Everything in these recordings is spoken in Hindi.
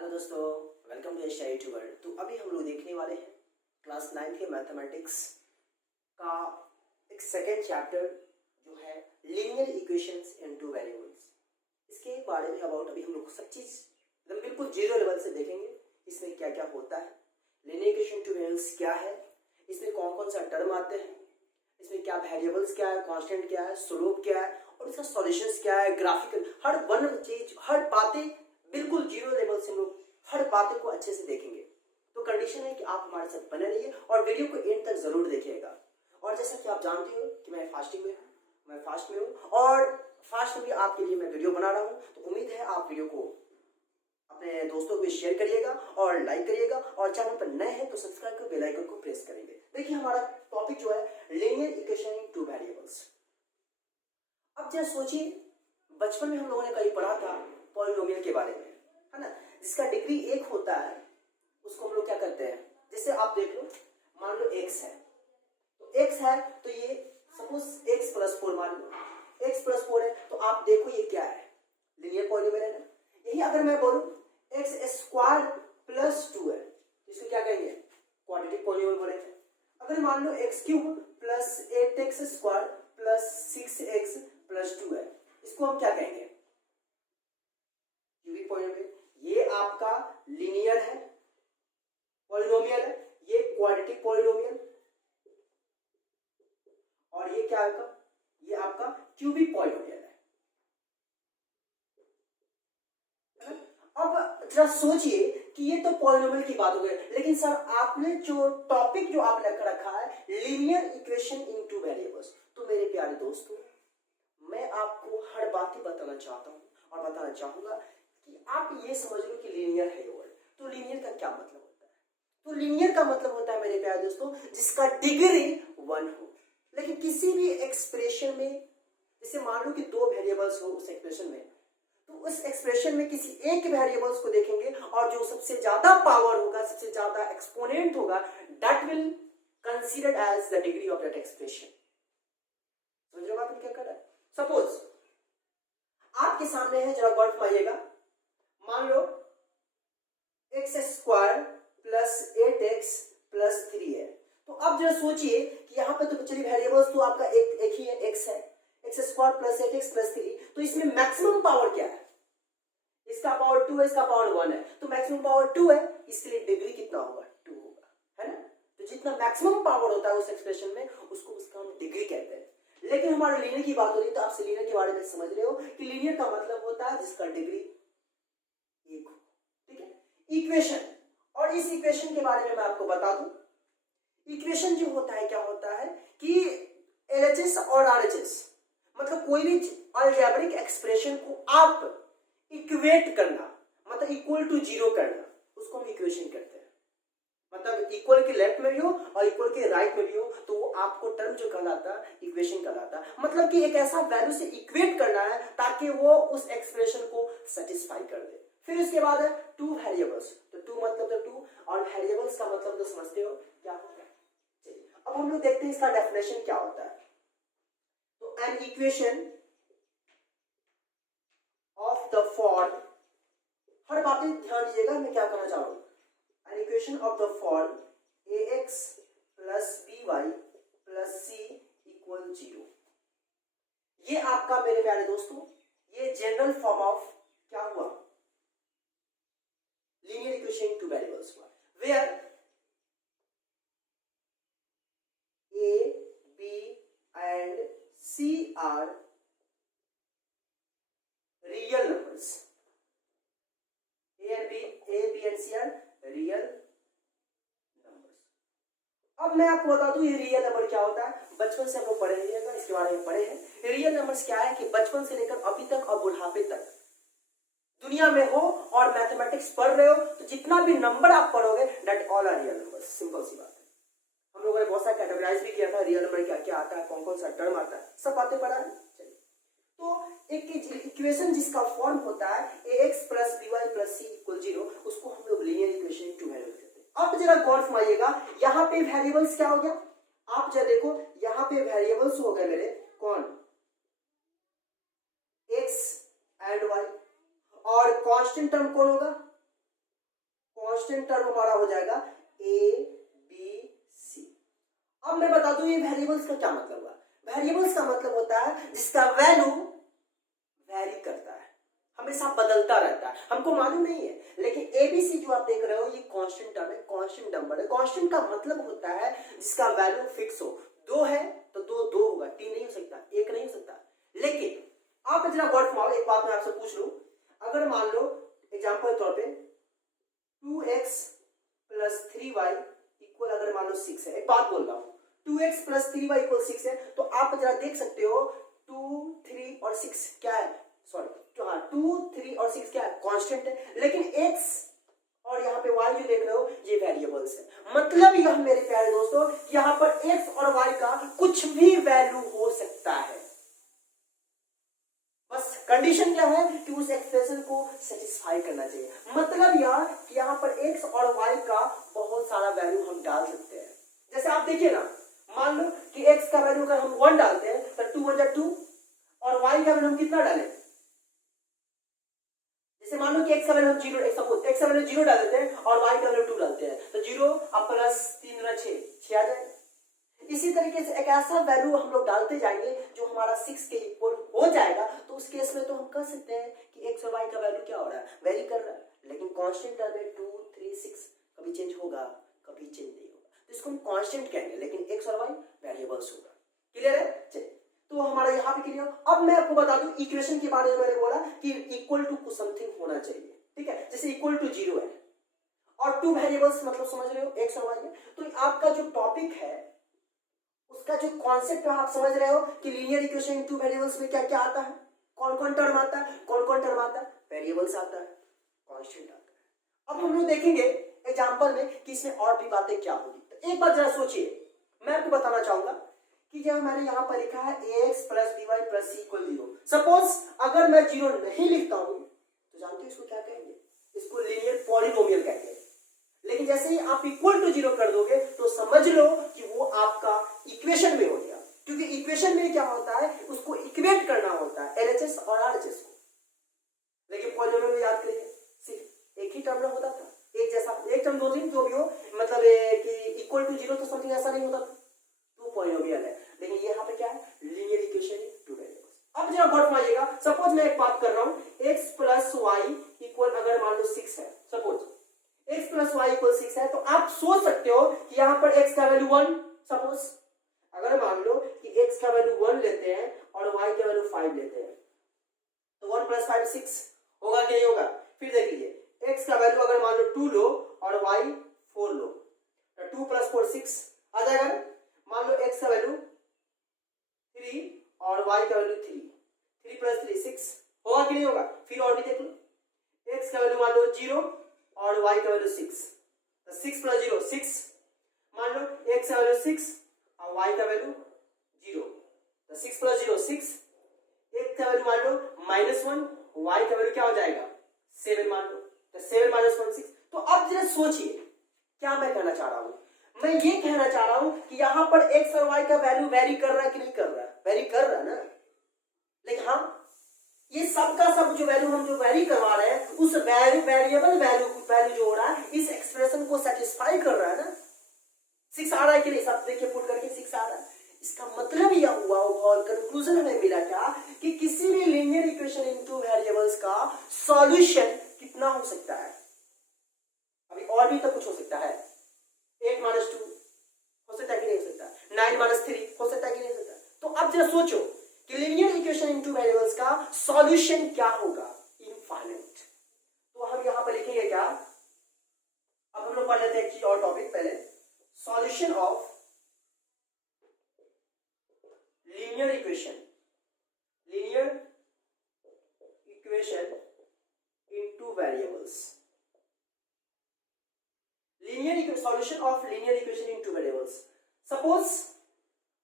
हेलो दोस्तों, वेलकम टू एशिया यूट्यूबर। तो अभी हम लोग देखने वाले हैं क्लास 9 के मैथमेटिक्स का एक सेकेंड चैप्टर जो है लीनियर इक्वेशंस इन टू वेरिएबल्स। इसके बारे में अबाउट अभी हम लोग सब चीज़ एकदम बिल्कुल जीरो लेवल से देखेंगे। इसमें क्या क्या होता है, लीनियर इक्वेशन टू वेरिएबल्स क्या है, इसमें कौन कौन सा टर्म आते हैं, इसमें क्या वेरिएबल्स क्या है, कांस्टेंट क्या है, स्लोप क्या है और इसका सॉल्यूशंस क्या है, ग्राफिकल हर वन चीज हर बातें बिल्कुल जीरो लेवल से हम लोग हर बातें को अच्छे से देखेंगे। तो कंडीशन है कि आप हमारे साथ बने रहिए और वीडियो को एंड तक जरूर देखिएगा। और जैसा कि आप जानते हो कि मैं फास्टिंग में हूँ, मैं फास्ट में हूँ और फास्ट में भी आपके लिए मैं वीडियो बना रहा हूँ। तो उम्मीद है आप वीडियो को अपने दोस्तों को शेयर करिएगा और लाइक करिएगा और चैनल पर नए हैं तो सब्सक्राइब कर बेल आइकन को प्रेस करेंगे। देखिए हमारा टॉपिक जो है linear equation in two variables. अब जरा सोचिए, बचपन में हम लोगों ने कहीं पढ़ा था पॉलिनोमियल के बारे में, है ना, जिसका डिग्री एक होता है। उसको हम लोग क्या करते हैं, जैसे आप देख लो, मान लो x है, तो x है तो ये सपोज x प्लस 4 मान लो, x प्लस 4 है तो आप देखो ये क्या है, लीनियर पॉलिनोमियल है ना। यही अगर मैं बोलूं x स्क्वायर प्लस 2 है तो इसको क्या कहेंगे, क्वाड्रेटिक पॉलिनोमियल बोलेंगे। अगर मान लो x cube plus 8x square plus 6x plus 2 है, इसको हम क्या कहेंगे, क्यूबिक पॉलिनोमियल। ये आपका लीनियर है, पॉलिनोमियल है, ये क्वाड्रेटिक पॉलिनोमियल और ये क्या है, ये आपका क्यूबिक पॉलिनोमियल है। अब जरा सोचिए कि ये तो पॉलिनोमियल की बात हो गई, लेकिन सर आपने जो टॉपिक जो आपने रखा है लीनियर इक्वेशन इनटू वेरिएबल्स, तो मेरे प्यारे दोस्तों मैं आपको हर बात ही बताना चाहता हूं और बताना चाहूंगा कि आप ये समझ लो कि लीनियर है ये वर्ड। तो लीनियर का क्या मतलब होता है, तो लीनियर का मतलब होता है मेरे प्यारे दोस्तों जिसका डिग्री 1 हो। लेकिन किसी भी एक्सप्रेशन में, जैसे मान लो कि दो वेरिएबल्स हो उस एक्सप्रेशन में, तो उस एक्सप्रेशन में किसी एक वेरिएबल्स को देखेंगे और जो सबसे ज्यादा पावर होगा, सबसे ज्यादा एक्सपोनेंट होगा, that will considered as the degree of that expression. समझ रहे हो बात क्या कर रहा है। सपोज आपके सामने है, जरा गौर फरमाइएगा, मान लो x square plus 8x plus 3 है। तो अब जरा सोचिए कि यहाँ पे तो चलिए वेरिएबल्स तो आपका एक ही है, x है, x square plus 8x plus 3। तो इसमें मैक्सिमम पावर क्या है, इसका पावर 2 है, इसका पावर 1 है, तो मैक्सिमम पावर 2 है, इसके लिए डिग्री कितना होगा, 2 होगा, है ना। तो जितना मैक्सिमम पावर होता है उस एक्सप्रेशन में उसको उसका हम डिग्री कहते हैं। लेकिन हमारे लीनियर की बात हो रही, तो आपसे लीनियर के बारे में समझ रहे हो कि लीनियर का मतलब होता है जिसका डिग्री 1 हो, ठीक है। इक्वेशन, और इस इक्वेशन के बारे में मैं आपको बता दूं, इक्वेशन जो होता है क्या होता है कि एलएचएस और आरएचएस, मतलब कोई भी अलजेब्रिक एक्सप्रेशन को आप इक्वेट करना, मतलब इक्वल टू 0 करना, उसको हम इक्वेशन कहते हैं। मतलब इक्वल के लेफ्ट में भी हो और इक्वल के राइट में भी हो तो वो आपको टर्म जो कहलाता है इक्वेशन कहलाता है। मतलब कि एक ऐसा वैल्यू से इक्वेट करना है ताकि वो उस एक्सप्रेशन को सेटिस्फाई कर दे। फिर उसके बाद है टू वेरिएबल्स, तो टू मतलब तो टू और वेरिएबल्स का मतलब तो समझते हो क्या होता है। चलिए अब हम लोग देखते हैं इसका डेफिनेशन क्या होता है। तो an equation of the form, हर बातें ध्यान दीजिएगा मैं क्या कहना चाह रहा हूं, an equation of the form ax plus by plus c equal 0। ये आपका मेरे प्यारे दोस्तों ये जनरल फॉर्म ऑफ क्या हुआ, लीनियर इक्वेशन टू वेरिएबल्स हुआ, where a b and c are real numbers। a b and c are real numbers. अब मैं आपको बता दूं ये रियल नंबर क्या होता है, बचपन से हम लोग पढ़े हैं, इसके बारे में पढ़े हैं। रियल नंबर्स क्या है कि बचपन से लेकर अभी तक और बुढ़ापे तक दुनिया में हो और मैथमेटिक्स पढ़ रहे हो तो जितना भी नंबर आप पढ़ोगे that all are real numbers. Simple सी बात है। हम लोगों ने बहुत सारा कैटेगराइज भी किया था, रियल नंबर क्या क्या आता है, कौन कौन सा टर्म आता है, सब बातें पढ़ा है। चलिए तो एक इक्वेशन जिसका फॉर्म होता है ax plus by plus c equal 0, उसको हम लोग लीनियर इक्वेशन टू वेरिएबल कहते हैं। अब जरा गौर फरमाइएगा, यहाँ पे वेरिएबल्स क्या हो गया, आप जरा देखो यहाँ पे वेरिएबल्स हो गए मेरे कौन, x एंड y, और कांस्टेंट टर्म कौन होगा, कांस्टेंट टर्म हमारा हो जाएगा ए बी सी। अब मैं बता दूं ये वेरिएबल्स का क्या मतलब हुआ। वेरिएबल्स का मतलब होता है जिसका वैल्यू वैरी करता है, हमेशा बदलता रहता है, हमको मालूम नहीं है। लेकिन एबीसी जो आप देख रहे हो ये कांस्टेंट टर्म है, कांस्टेंट नंबर है। कांस्टेंट का मतलब होता है जिसका वैल्यू फिक्स हो। 2 है तो 2 होगा, 3 नहीं हो सकता, 1 नहीं हो सकता। लेकिन आप जरा गौर फरमाओ, एक बात मैं आपसे पूछ लूं, अगर मान लो एग्जांपल के तौर पे 2x प्लस 3y इक्वल अगर मान लो 6 है, एक बात बोल रहा हूं, 2x प्लस 3y इक्वल 6 है, तो आप जरा देख सकते हो 2, 3 और 6 क्या है, सॉरी तो हाँ 2, 3 और 6 क्या है, कांस्टेंट है। लेकिन x और यहाँ पे y जो देख रहे हो ये वेरिएबल्स है। मतलब यह मेरे प्यारे दोस्तों यहाँ पर x और y का कुछ भी वैल्यू हो सकता है, बस कंडीशन क्या है कि उस एक्सप्रेशन को सेटिस्फाई करना चाहिए। मतलब यह कि यहाँ पर x और y का बहुत सारा वैल्यू हम डाल सकते हैं। जैसे आप देखिए ना, मान लो कि x का वैल्यू अगर हम 1 डालते हैं तो 2 1 जा 2 और y का वैल्यू हम कितना डालें, जैसे मान लो कि x का वैल्यू हम 0, सपोज x का वैल्यू 0 डाल देते हैं और y का वैल्यू 2 डालते हैं तो 0 अब प्लस 3 गुना 6 आ जाएगा। इसी तरीके से एक ऐसा वैल्यू हम लोग डालते जाएंगे जो हमारा 6 के इक्वल हो जाएगा, तो उस केस में तो हम कह सकते हैं कि x और y का वैल्यू क्या हो रहा है, वेरी कर रहा है। लेकिन कांस्टेंट टर्म में 2, 3, 6 कभी चेंज होगा, कभी चेंज नहीं होगा, तो इसको हम कांस्टेंट कहेंगे, लेकिन x और y वेरिएबल्स होगा। क्लियर है? चलिए तो हमारा यहाँ पे क्लियर। अब मैं आपको बता दूं इक्वेशन के बारे में, मैंने बोला कि इक्वल टू समथिंग होना चाहिए, ठीक है, जैसे इक्वल टू 0 है और 2 वेरिएबल्स मतलब समझ रहे हो x और y है, तो आपका जो टॉपिक है उसका जो कॉन्सेप्ट है आप समझ रहे हो कि लीनियर इक्वेशन इन 2 वेरिएबल्स में क्या क्या आता है, कौन कौन टर्म आता है, कौन कौन टर्म आता है, वेरिएबल्स आता है, कांस्टेंट आता है। अब हम लोग देखेंगे एग्जांपल में कि इसमें और भी बातें क्या होगी। तो एक बात जरा सोचिए, मैं आपको बताना चाहूंगा कि जब मैंने यहाँ पर लिखा है ax plus dy plus c equal 0, suppose अगर मैं 0 नहीं लिखता हूं तो जानते हो इसको क्या कहेंगे, इसको लीनियर पॉलिनोमियल कहेंगे। लेकिन जैसे ही आप इक्वल टू 0 कर दोगे तो समझ लो कि वो आपका इक्वेशन में हो गया, क्योंकि इक्वेशन में क्या होता है उसको इक्वेट करना होता है LHS और RHS को। लेकिन पॉलिनोमियल में याद करिए सिर्फ एक ही टर्म में होता था, एक जैसा, एक टर्म 2 3 जो भी हो, मतलब कि इक्वल टू 0 तो समथिंग ऐसा नहीं होता था, तो पॉलिनोमियल है। लेकिन यहाँ पे क्या है, लीनियर इक्वेशन इन 2 वेरिएबल्स। अब जरा गौर फरमाइएगा, सपोज मैं एक बात कर रहा हूं x प्लस y इक्वल अगर मान लो 6 है, suppose x plus Y equal 6 है, तो आप सोच सकते हो कि यहाँ पर x का वैल्यू 1, सपोज अगर मान लो कि x का वैल्यू 1 लेते हैं और y का वैल्यू 5 लेते हैं तो 1 प्लस 5 6 होगा कि नहीं होगा। फिर देख लीजिए x का वैल्यू अगर मान लो 2 लो और y 4 लो तो 2 प्लस 4 6 आ जाएगा। मान लो x का वैल्यू 3 और y का वैल्यू 3 प्लस 3 6 होगा कि नहीं होगा। फिर और भी देख लो, x का वैल्यू मान लो 0 और y का वैल्यू 6, तो 6 प्लस 0 6, मान लो x का वैल्यू 6 और y का वैल्यू 0, तो 6 प्लस 0 6, x का वैल्यू मान लो -1, y का वैल्यू क्या हो जाएगा 7 मान लो, तो 7 - 1 6। तो अब जरा सोचिए क्या मैं कहना चाह रहा हूं, मैं ये कहना चाह रहा हूं कि यहां पर x और y का वैल्यू वेरी कर रहा है कि नहीं कर रहा है, वेरी कर रहा है ना। लेकिन हाँ ये सब का सब जो वैल्यू हम जो वेरी करवा रहे हैं उस वेरिएबल वैल्यू जो हो रहा है इस एक्सप्रेशन को सेटिस्फाई कर रहा है ना। 6 आ रहा है कि नहीं, सब देखिए पुट करके 6 आ रहा है। इसका मतलब यह हुआ और कंक्लूजन हमें मिला क्या कि किसी भी लीनियर इक्वेशन इन 2 वेरिएबल्स का सॉल्यूशन कितना हो सकता है। अभी और भी तो कुछ हो सकता है, 8 - 2 हो सकता है कि नहीं हो सकता, 9 - 3 हो सकता है कि नहीं हो सकता। तो अब जरा सोचो कि लीनियर इक्वेशन इन 2 वेरिएबल्स का सॉल्यूशन क्या होगा, इनफाइनाइट। तो हम यहां पर लिखेंगे क्या, अब हम लोग पढ़ लेते हैं एक चीज और टॉपिक पहले, solution of linear equation in 2 variables. Solution of linear equation in 2 variables. Suppose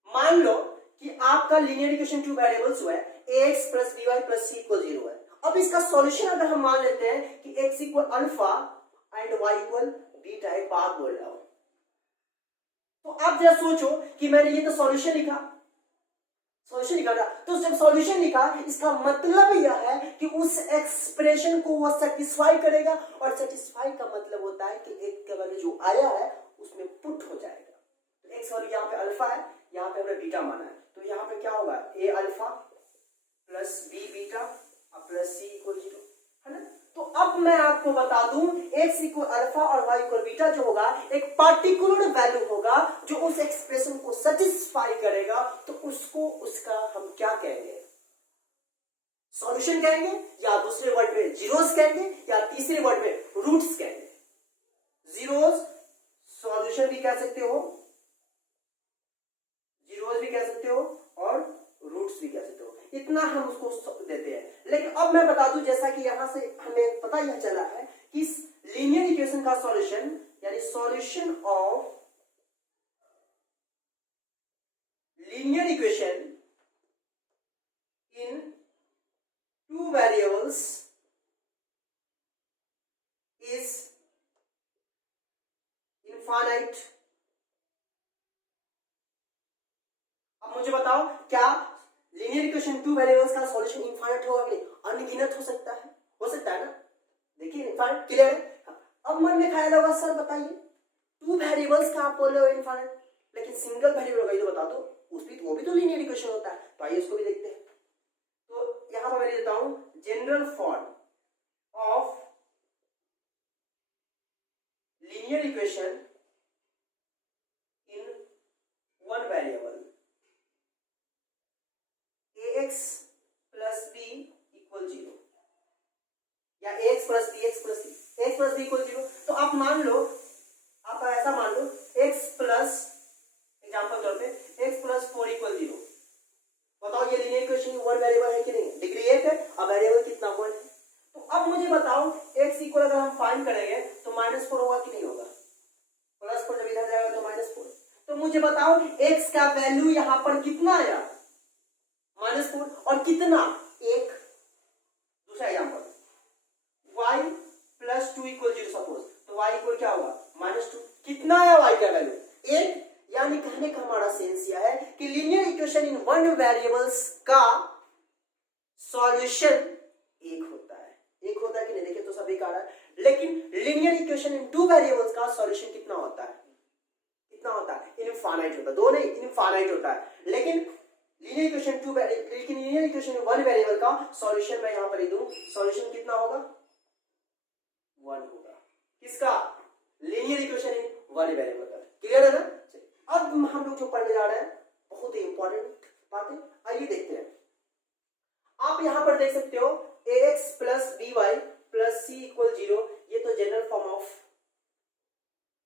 मान लो कि आपका लीनियर इक्वेशन 2 वेरिएबल्स हुआ है ax plus by plus c equal 0 है। अब इसका सॉल्यूशन अगर हम मान लेते हैं कि x equal alpha and y equal beta, एक बात बोल रहा हूं, तो आप जरा सोचो कि मैंने ये तो सॉल्यूशन लिखा, सॉल्यूशन निकाला। तो जब सॉल्यूशन लिखा इसका मतलब यह है कि उस एक्सप्रेशन को वो सेटिस्फाई करेगा, और सेटिस्फाई का मतलब होता है कि एक का वैल्यू जो आया है उसमें पुट हो जाएगा। तो एक्स वैल्यू यहाँ पे अल्फा है, यहाँ पे हमने बीटा माना है, तो यहाँ पे क्या होगा, a alpha plus b beta plus c equal 0, है ना। तो अब मैं आपको बता दूं x इक्वल अल्फा और y इक्वल बीटा जो होगा एक पार्टिकुलर वैल्यू होगा जो उस एक्सप्रेशन को सेटिस्फाई करेगा, तो उसको उसका हम क्या कहेंगे, सॉल्यूशन कहेंगे, या दूसरे वर्ड में जीरोस कहेंगे, या तीसरे वर्ड में रूट्स कहेंगे। जीरोस सॉल्यूशन भी कह सकते हो, जीरोस भी कह सकते हो, और रूट्स भी कह सकते हो, इतना हम उसको देते हैं। लेकिन अब मैं बता दूं, जैसा कि यहां से हमें पता यह चला है कि इस लीनियर इक्वेशन का सॉल्यूशन यानी solution of linear equation in two variables is infinite. अब मुझे बताओ, क्या लीनियर इक्वेशन टू वेरिएबल्स का सॉल्यूशन इनफाइनाइट होगा कि नहीं? अनगिनत हो सकता है, हो सकता है ना। देखिए इनफाइनाइट क्लियर है। अब मन में ख्याल होगा, सर बताइए टू वेरिएबल्स का आप बोल रहे हो इनफाइनाइट, लेकिन सिंगल वेरिएबल होगा, ये तो बता दो, वो भी तो लीनियर इक्वेशन होता है। तो आइए उसको भी देखते हैं। तो यहां पर मैं लिख देता हूं general form of linear equation in one variable ax plus b equal 0, या ax plus b x plus c, x plus b equal 0। तो आप मान लो, आप ऐसा मान लो x प्लस, एग्जाम्पल तौर पे x प्लस 4 इक्वल 0। बताओ ये लीनियर इक्वेशन वन वेरिएबल है कि नहीं? डिग्री 1 है, अब वेरिएबल कितना 1 है। तो अब मुझे बताओ x इक्वल अगर हम फाइंड करेंगे तो -4 होगा कि नहीं होगा? +4 जब इधर जाएगा तो -4। तो मुझे बताओ x का वैल्यू यहां पर कितना आया? -4, और कितना? 1। दूसरा example y plus 2 equal 0 suppose, तो y इक्वल क्या होगा? -2। कितना आया y का वैल्यू? 1। यानी कहने का हमारा सेंस यह है कि linear equation in one variables का सॉल्यूशन एक होता है। एक होता है कि नहीं? देखिए तो सब एक आ रहा है, लेकिन linear equation in two variables का सॉल्यूशन कितना होता है? कितना होता है? इनफाइनाइट होता है। दो नहीं, इनफाइनाइट होता है। लेकिन लीनियर इक्वेशन वन वेरिएबल का सॉल्यूशन मैं यहां पर लिख दूं, सॉल्यूशन कितना होगा? 1 होगा। किसका? Linear equation in one variable का। क्लियर है ना? अब हम लोग जो पढ़ने जा रहे हैं बहुत ही इंपॉर्टेंट बातें, आइए देखते हैं। आप यहां पर देख सकते हो ax plus by plus c equal 0, ये तो general form of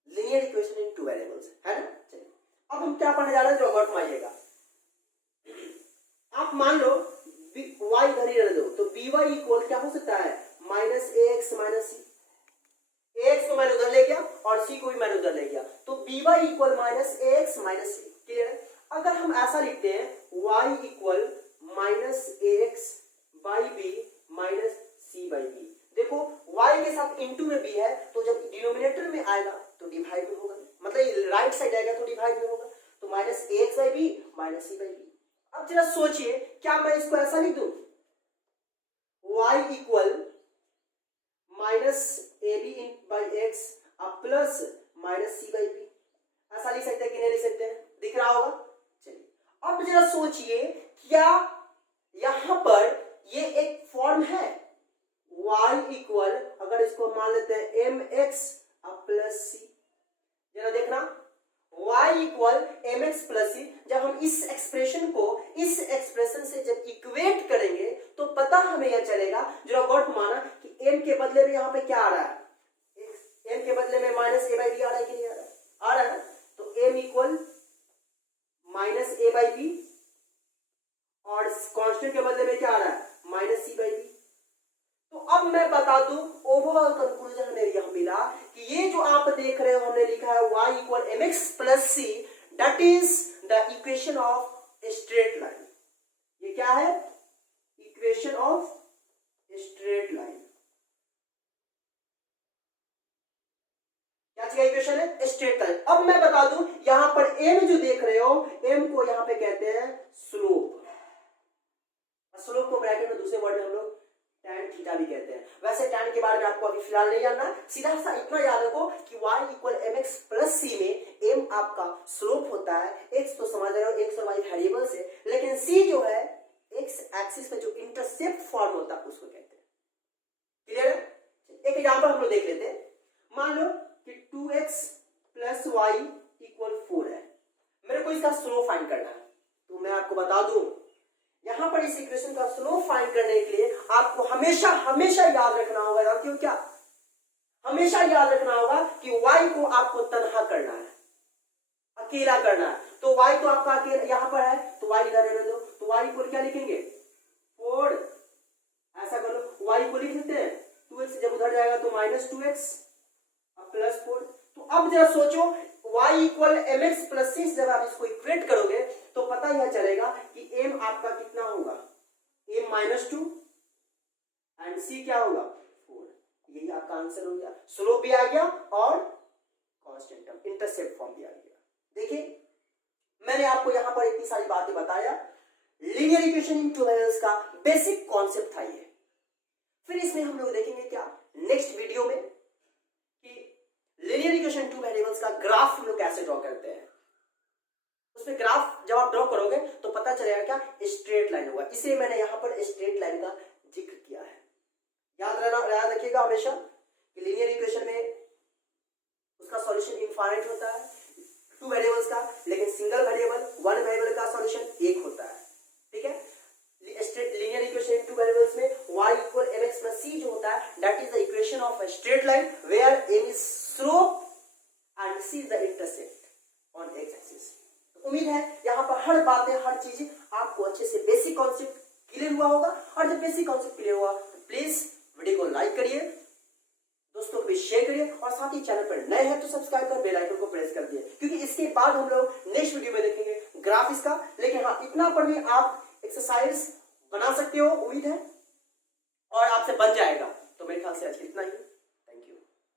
linear equation in two variables है ना। चलिए अब हम क्या पढ़ने जा रहे हैं, जो गौर माइएगा। आप मान लो y इधर ही रहने दो, तो by इक्वल क्या हो सकता है? -ax minus c। ax को मैंने उधर ले गया और c को भी मैंने उधर ले गया, तो by equal -ax minus c। Clear है? अगर हम ऐसा लिखते हैं y equal -ax by b minus c by b, देखो y के साथ इंटू में b है, तो जब डिनोमिनेटर में आएगा तो डिवाइड में होगा, मतलब राइट साइड आएगा तो डिवाइड में होगा, तो -ax by b minus c by b। अब जरा सोचिए, क्या मैं इसको ऐसा लिख दूं, y equal minus ab by x plus minus c by b, ऐसा लिख सकते हैं कि नहीं लिख सकते हैं? दिख रहा होगा। चलिए अब जरा सोचिए, क्या यहां पर ये एक फॉर्म है y इक्वल, अगर इसको मान लेते हैं mx प्लस c, जरा देखना y equal mx plus c, जब हम इस एक्सप्रेशन को इस एक्सप्रेशन से जब इक्वेट करेंगे तो पता हमें यह चलेगा, जरा गौर माना कि m के बदले में यहाँ पे क्या आ रहा है? m के बदले में माइनस a बाई बी आ रहा है कि नहीं आ रहा है? आ रहा है ना। तो m equal minus a by B, और कांस्टेंट के बदले में क्या आ रहा है? Minus c by B. तो अब मैं बता दूं, ओवरऑल कंक्लूजन हमें यह मिला कि ये जो आप देख रहे हो हमने लिखा है y equal mx plus c, that is the equation of straight line. ये क्या है? Equation of straight line. क्या चीज इक्वेशन है? Straight line. अब मैं बता दूं, यहां पर m जो देख रहे हो, m को यहां पे कहते हैं स्लोप। स्लोप को ब्रैकेट में दूसरे वर्ड में हम लोग tan थीटा भी कहते हैं। वैसे tan के बारे में आपको अभी फिलहाल नहीं जानना, सीधा सा इतना याद रखो कि y equal mx plus c में m आपका स्लोप होता है, x तो समझ रहे हो x और y वेरिएबल्स है, लेकिन c जो है x एक्सिस में जो इंटरसेप्ट फॉर्म होता है उसको कहते हैं। क्लियर है? एक एग्जांपल हम लोग देख लेते हैं। मान लो कि 2x प्लस वाई इक्वल 4 है, मेरे को इसका स्लोप फाइंड करना है। तो मैं आपको बता दूं, यहां पर इस इक्वेशन का स्लोप फाइंड करने के लिए आपको हमेशा हमेशा याद रखना होगा, जानते हो क्या? हमेशा याद रखना होगा कि y को आपको तनहा करना है, अकेला करना है। तो y तो आपका अकेला यहां पर है, तो y इधर रहने दो, तो y इक्वल क्या लिखेंगे? 4। ऐसा कर लो, y को लिख लेते हैं, 2x जब उधर जाएगा तो माइनस 2x प्लस 4। तो अब जरा सोचो, y इक्वल mx प्लस 6 जब आप इसको इक्वेट करोगे तो पता यह चलेगा कि m आपका कितना होगा, m माइनस 2 एंड c क्या होगा 4। यही आपका आंसर हो गया, स्लोप भी आ गया और कांस्टेंट टर्म इंटरसेप्ट फॉर्म भी आ गया। देखिए मैंने आपको यहां पर इतनी सारी बातें बताया, linear equation in two variables का बेसिक कॉन्सेप्ट था ये। फिर इसमें हम लोग देखेंगे क्या नेक्स्ट वीडियो में कि लीनियर इक्वेशन टू वेरिएबल्स का ग्राफ हम लोग कैसे ड्रॉ करते हैं। उसमें ग्राफ जब आप ड्रॉ करोगे तो पता चलेगा क्या स्ट्रेट लाइन होगा, इसे मैंने यहां पर स्ट्रेट लाइन का जिक्र किया है। याद रखिएगा हमेशा कि लीनियर इक्वेशन में उसका सॉल्यूशन इनफाइनाइट होता है टू वेरिएबल्स का, लेकिन सिंगल वेरिएबल वन वेरिएबल का सॉल्यूशन एक होता है। ठीक है, linear equation in two variables में y equal mx plus c जो होता है that is the equation of a straight line where m is slope and c is the intercept on x axis. उम्मीद है यहाँ पर हर बातें हर चीजें आपको अच्छे से बेसिक कॉन्सेप्ट क्लियर हुआ होगा, और जब बेसिक कॉन्सेप्ट क्लियर हुआ तो प्लीज वीडियो को लाइक करिए, दोस्तों को भी शेयर करिए, और साथ ही चैनल पर नए हैं तो सब्सक्राइब कर बेल आइकन को प्रेस कर दिए, क्योंकि इसके बाद हम लोग नेक्स्ट वीडियो में देखेंगे ग्राफ इसका। लेकिन हाँ, इतना पर भी आप एक्सरसाइज बना सकते हो, उम्मीद है, और आपसे बन जाएगा। तो मेरे ख्याल से आज इतना ही।